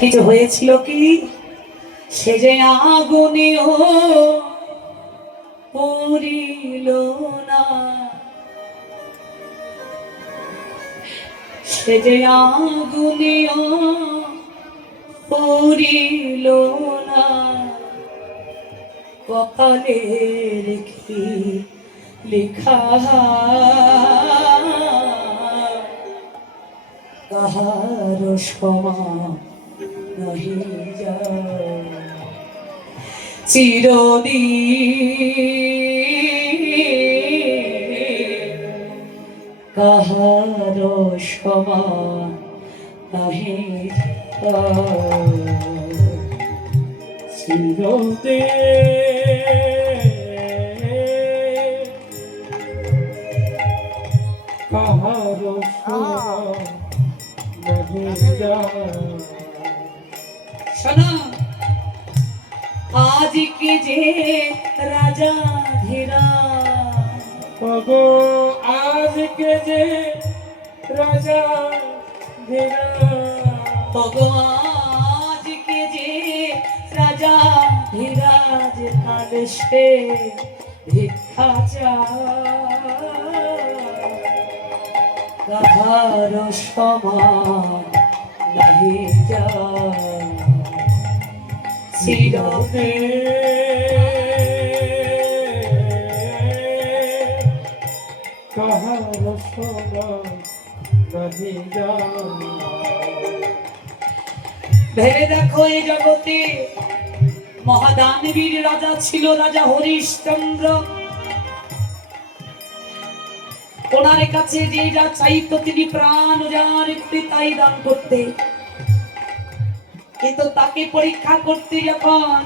কিছু হয়েছিল কি? সে যে আগুনেও পড়িল না, সে যে আগুনেও পড়িল না, কপালে রেখে লেখা কাহার সমান নহি যায় চিরদিন, কাহার সমান নহি চিরদিন, কাহার সমান নহি যায়। শোনো, আজকে যে রাজা ধীরা, ওগো আজকে যে রাজা ধীরা, ওগো আজকে যে রাজা ধীরাজ কালেশে ভিক্ষা চায়, কাহার সমান নাহি যায় চিরদিন, কাহার সমান নহি যায়। ভেবে দেখো, এই জগতে মহাদানবীর রাজা ছিল রাজা হরিশ্চন্দ্র। ওনার কাছে যে যা চাইতো তিনি প্রাণ উজাড় করে তাই দান করতে। কিন্তু তাকে পরীক্ষা করতে যখন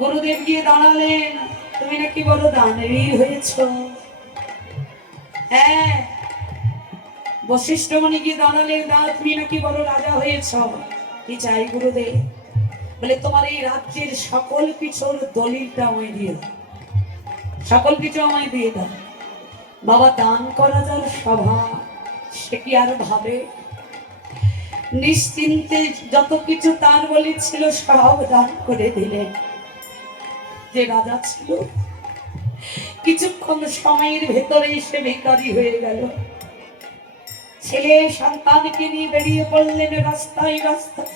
গুরুদেব গিয়ে দাঁড়ালেন, তুমি নাকি বড় দানবীর হয়েছ। হ্যাঁ, বশিষ্ঠ মুনি গিয়ে দাঁড়ালেন, তুমি নাকি বড় রাজা হয়েছ। কি চাই গুরুদেব? বলে তোমার এই রাজ্যের সকল কিছুর দলিলটা আমায় দিয়ে দাও, সকল কিছু আমায় দিয়ে দাও। বাবা, দান করা যার স্বভাব, সে কি আর ভাবে? নিশ্চিন্তে যত কিছু তার বলেছিল সব দান করে দিলেন। যে রাজা ছিল কিছুক্ষণ সময়ের ভেতরে সে ভিখারি হয়ে গেল। ছেলে সন্তানকে নিয়ে বেরিয়ে পড়লেন রাস্তায় রাস্তায়।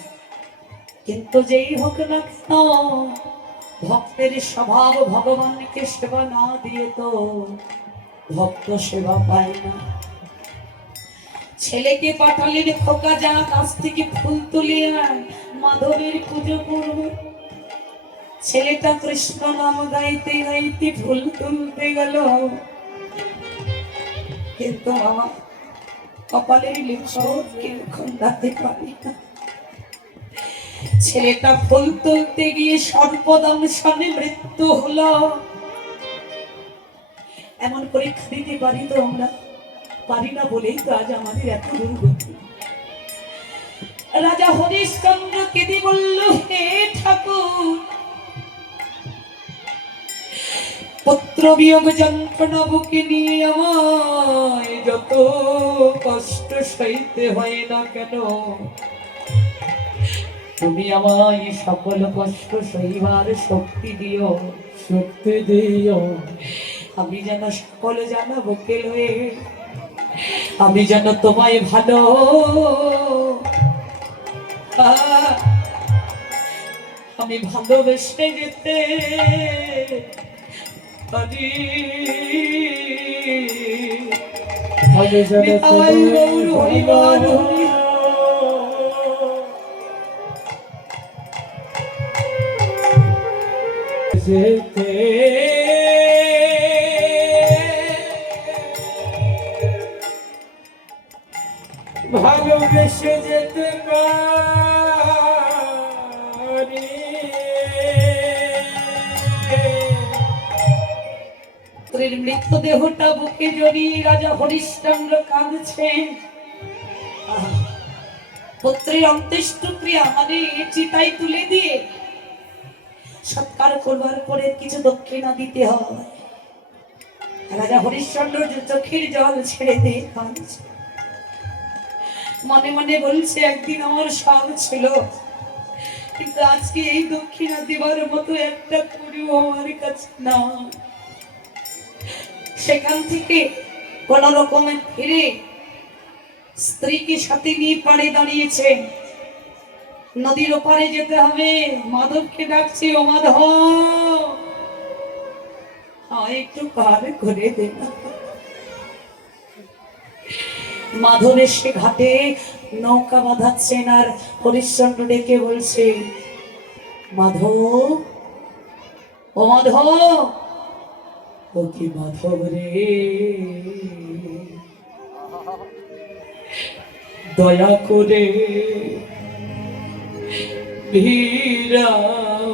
কিন্তু যেই হোক না কেন, ভক্তের স্বভাব ভগবানকে সেবা না দিয়ে তো ভক্ত সেবা পায় না। ছেলেকে পাঠালেন, খোকা যা কাছ থেকে ফুল তুলিয়ে মাধবের পুজো করব। ছেলেটা কৃষ্ণ নাম গাইতে গাইতে ফুল তুলতে গেল, কিন্তু আমার কপালের লিপসকে খন্ডাতে পারি না। ছেলেটা ফুল তুলতে গিয়ে সর্পদংশনে মৃত্যু হলো। এমন পরীক্ষা দিতে পারি তো আমরা? পারি না বলেই তো আজ আমাদের এত দুর্গতি। রাজা হরিশ্চন্দ্র কেঁদে বলল, হে ঠাকুর, পুত্র বিয়োগ যন্ত্রণা বুকে নিয়ে আমায় যত কষ্ট সইতে হয় না কেন, তুমি আমায় সকল কষ্ট সইবার শক্তি দিও, শক্তি দিও। আমি যেন সকল জানা বুকে লয়ে আমি যেন তোমায় ভালো আমি ভালোবেসে যেতে পারি। যেতে ভালোবেসে যেতে পারি। মৃতদেহটা বুকে জড়িয়ে রাজা হরিশ্চন্দ্র কাঁদছেন। পুত্রের অন্ত্যেষ্টিক্রিয়া মানে চিতায় তুলে দিয়ে সৎকার করবার পরে কিছু দক্ষিণা দিতে হয়। রাজা হরিশ্চন্দ্র চোখের জল ছেড়ে দিয়ে কাঁদছে। মনে মনে বলছে একদিন আমার সব ছিল, কিন্তু আজকে এই দক্ষিণা দেবার মতো একটা করিও আমার কাছে না। সেখান থেকে কোন রকমে ফিরে স্ত্রীকে সাথে নিয়ে পাড়ে দাঁড়িয়েছে। নদীর ওপারে যেতে হবে। মাধবকে ডাকছি, ও মাধব, একটু পার করে দে না। মাধব এসে ঘাটে নৌকা বাঁধাচ্ছেন, আর হরিশ্চন্দ্র ডেকে বলছে, মাধব, ও মাধব, ও কি মাধব রে, দয়া করে ভিড়াও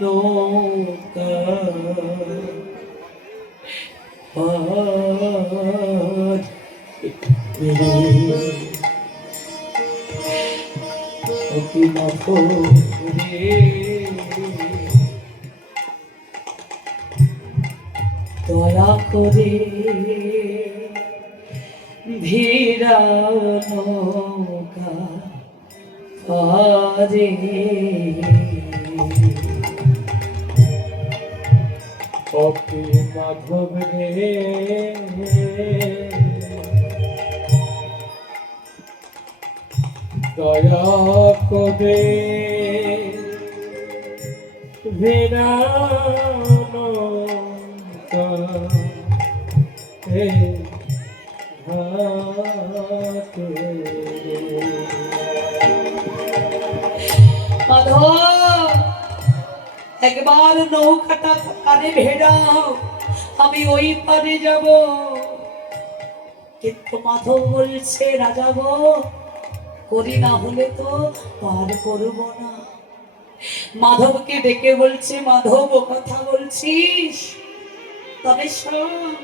নৌকা পার রে, ও কি মাধব রে, দয়া করে ভিড়াও নৌকা পারে। ওকে মাধব রে, দয়া করে ভেড়ানো হে ঘাটে। মাধব, একবার নৌকাটা পারে ভেড়াও, আমি ওই পারে যাব। কিন্তু মাধব বলছে, রাজা গো, করি না হলে তো পার করব না। মাধবকে ডেকে বলছে, মাধব, ও কথা বলছিস, তবে শোন,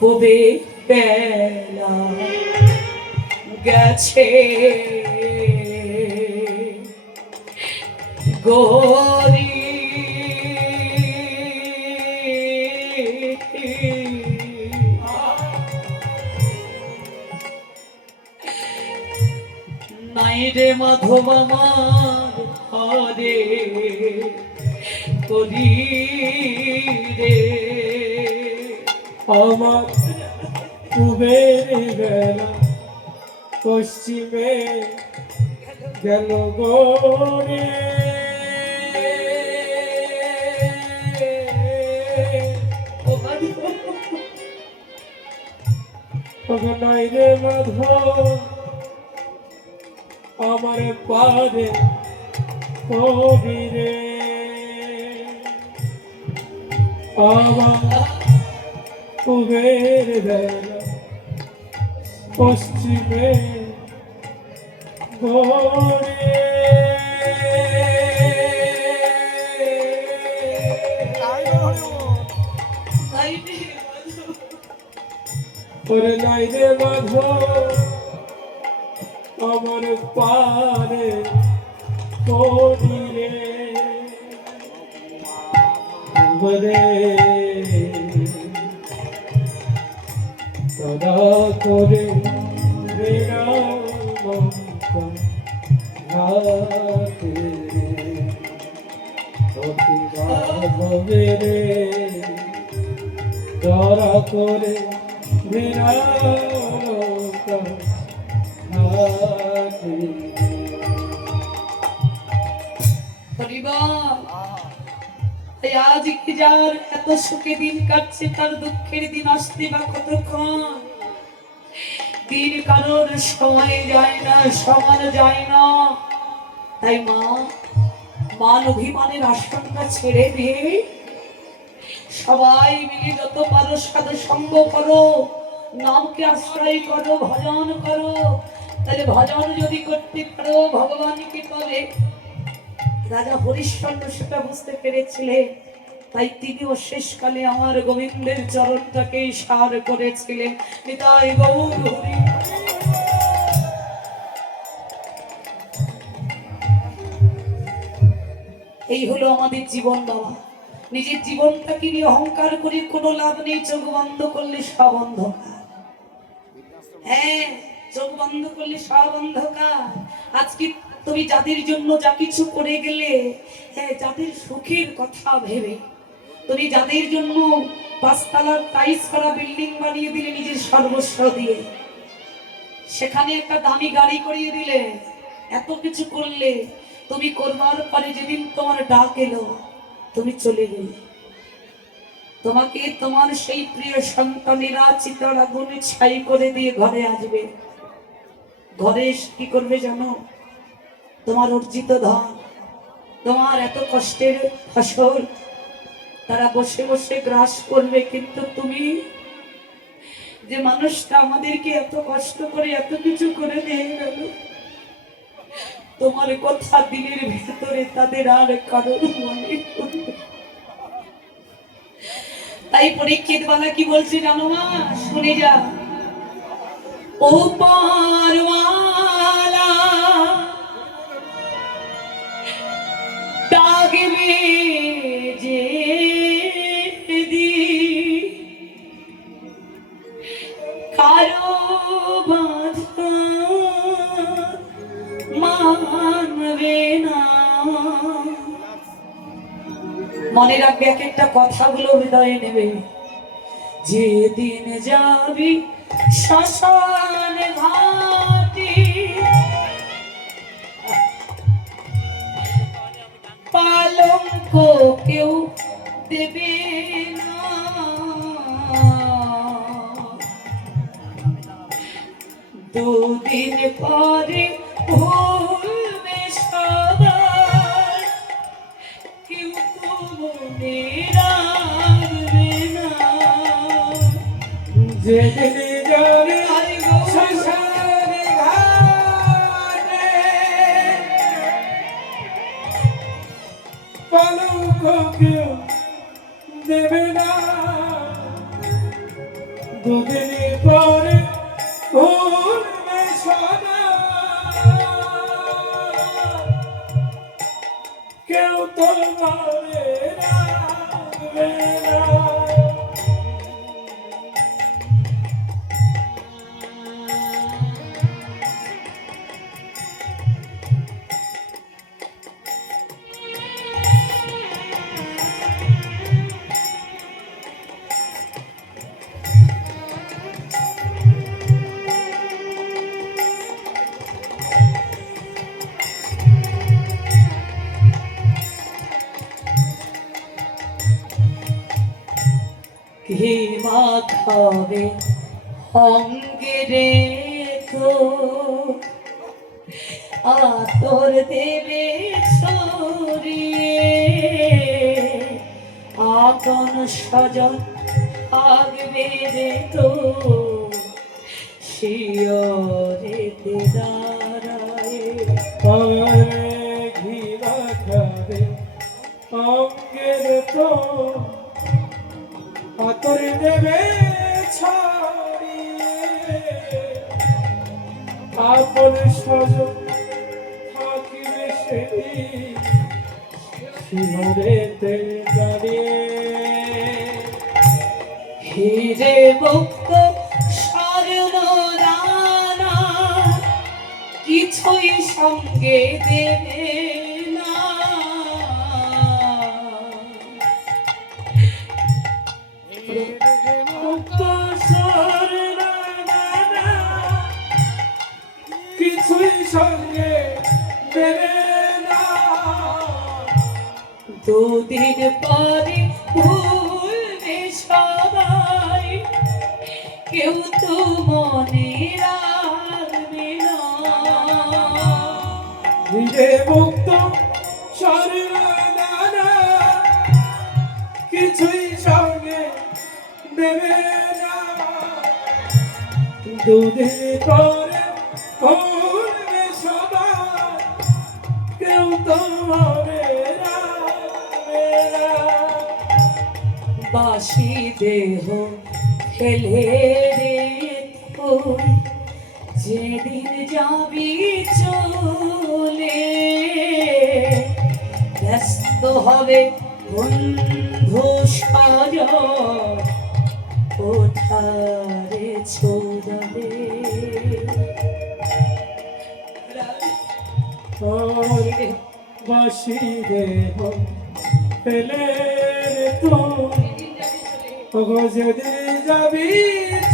পূবে বেলা গেছে গরি, নাই রে মাধব আমার হরে করি রে, আমার কুবের বেলা পশ্চিমে গেল গোরে, নাই রে মাধব আমার পারে কবি রে, আমার কুবের বেলা পশ্চিমে গোরে, ওরে নাই রে মাধব আমার পারে কবি রে, ওরে সদা করে ঘাটে অতি মাধবে রে, দয়া করে ঘাটে। পরিবার, আজ কি যার এত সুখে দিন কাটছে, তার দুঃখের দিন আসতে বা কতক্ষণ। দিন কারোর সময় যায় না, সমান যায় না। তাই মা, মান অভিমানের আশঙ্কা ছেড়ে দিয়ে সবাই মিলে যত পারো সাধু সঙ্গ করো, নামকে আশ্রয় করো, ভজন করো। তাহলে ভজন যদি করতে পারো, ভগবানকে পাবে। রাজা হরিশ্চন্দ্র সেটা বুঝতে পেরেছিলেন, তাই তিনিও শেষকালে আমার গোবিন্দের চরণটাকে সার করেছিলেন। নিতাই গৌর হরি। এই হলো আমাদের জীবন বাবা। নিজের জীবনটাকে নিয়ে অহংকার করে কোনো লাভ নেই, চোখ বন্ধ করলে সব অন্ধকার। হ্যাঁ, চোখ বন্ধ করলে সব অন্ধকার। আজকে তুমি যাদের জন্য যা কিছু করে গেলে, হ্যাঁ, যাদের সুখের কথা ভেবে তুমি যাদের জন্য পাঁচতলার টাইলস করা বিল্ডিং বানিয়ে দিলে নিজের সর্বস্ব দিয়ে, সেখানে একটা দামি গাড়ি করিয়ে দিলে, এত কিছু করলে, তুমি করবার পরে যেদিন তোমার ডাক এলো তুমি চলে গেলে, তোমাকে তোমার সেই প্রিয় সন্তানেরা চিতার আগুনে ছাই করে দিয়ে ঘরে আসবে। ঘরে এসে কি করবে জানো? তোমার অর্জিত ধন, তোমার এত কষ্টের ফসল তারা বসে বসে গ্রাস করবে, কিন্তু তুমি যে মানুষটা আমাদেরকে এত কষ্ট করে এত কিছু করে দিয়ে গেল, তোমার কথা দিনের ভেতরে তাদের আর কারোর মনে পড়বে। তাই পরীক্ষিত বালা কি বলছে জানো মা? শুনে যা। ও পারওয়ালা ডাকবে যে কারো বাধা মানবে না। মনে রাখবে, এক একটা কথাগুলো হৃদয়ে নেবে। যেদিন যাবি শ্মশান ঘাটে, পালঙ্ক কেউ দেবে না। দুদিন পরে ভুলবে সবাই, কেউ তো মনে রাখবে না। যেদিন যাবে শ্মশান ঘাটে, পালঙ্ক কেউ দেবে না। দুদিন পরে ভুলবে সবাই, কেউ তোমারে রাখবে না। কে মাখাবে অঙ্গে রে তো আতর দেবে ছড়িয়ে, আপন স্বজন আগবে রে তো শিয়রেতে দাঁড়ায়। পারে ঘিরা খাবে অঙ্গের তো আতর দেবে ছড়িয়ে, আপন স্বজন থাকিবে সেদিন শিহরেতে দাঁড়িয়ে। হিরে মুক্ত স্বর্ণ রানা কিছুই সঙ্গে দেবে না। মুক্ত স্বর্ণ রানা কিছুই সঙ্গে দেবে না। দুদিন পরে ভুলবে সবাই, কেউ তো মনে রাখবে না। হিরে মুক্ত স্বর্ণ রানা কিছুই সঙ্গে দেবে না। দুদিন পরে ভুলবে সবাই, কেউ তোমারে রাখবে না। বাসি দেহ ফেলে রে তুই যেদিন যাবি চলে, ব্যস্ত হবে বন্ধু সজন কোথারে ছোড়বে। বাসি দেহ পেলে তো ওগো যেদিন যাবি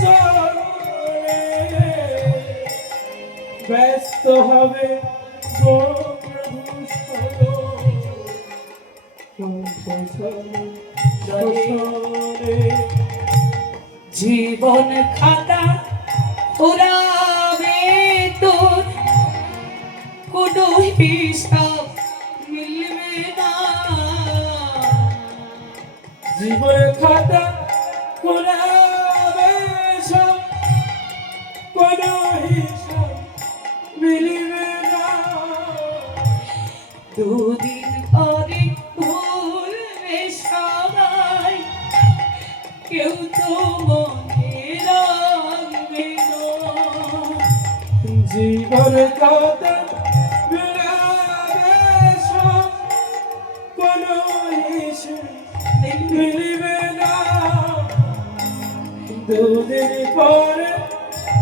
চলে ব্যস্ত হবে গো প্রভু শরণে। জীবন খাতা পুরাবে তোর কোনো হিসাব মিলবে না। জীবন খাতা খোলাবে সব কোনো হিসাব মিলিবে না। দুদিন পরে ভুলবে সবাই, কেউ তো মনে রাখবে না। জীবন খাতা খোলাবে সব কোনো হিসাব মিলিবে না। দুদিন পরে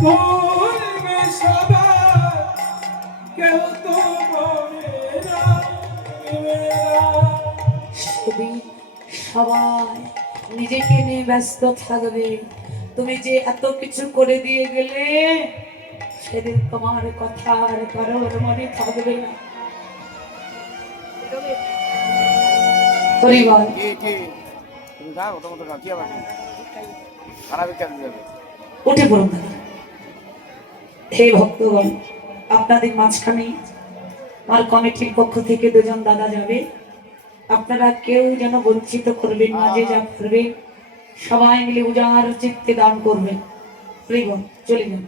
ভুলবে সবাই, কেউ তো মনে রাখবে না। সেদিন সবাই নিজেকে নিয়ে ব্যস্ত থাকবে। তুমি যে এত কিছু করে দিয়ে গেলে, সেদিন তোমার কথা আর কারোর মনে থাকবে না। পরিবার কি তুমি খাও তোমার তো কি আবার খারাপ কেন যাবে উঠে পড়ুন দাদা। হে ভক্তগণ, আপনাদের মাঝখানে আমার কমিটির পক্ষ থেকে দুজন দাদা যাবে। আপনারা কেউ যেন বঞ্চিত করবেন না, যে যা করবেন সবাই মিলে উজাড় চিত্তে দান করবেন। চলে যান।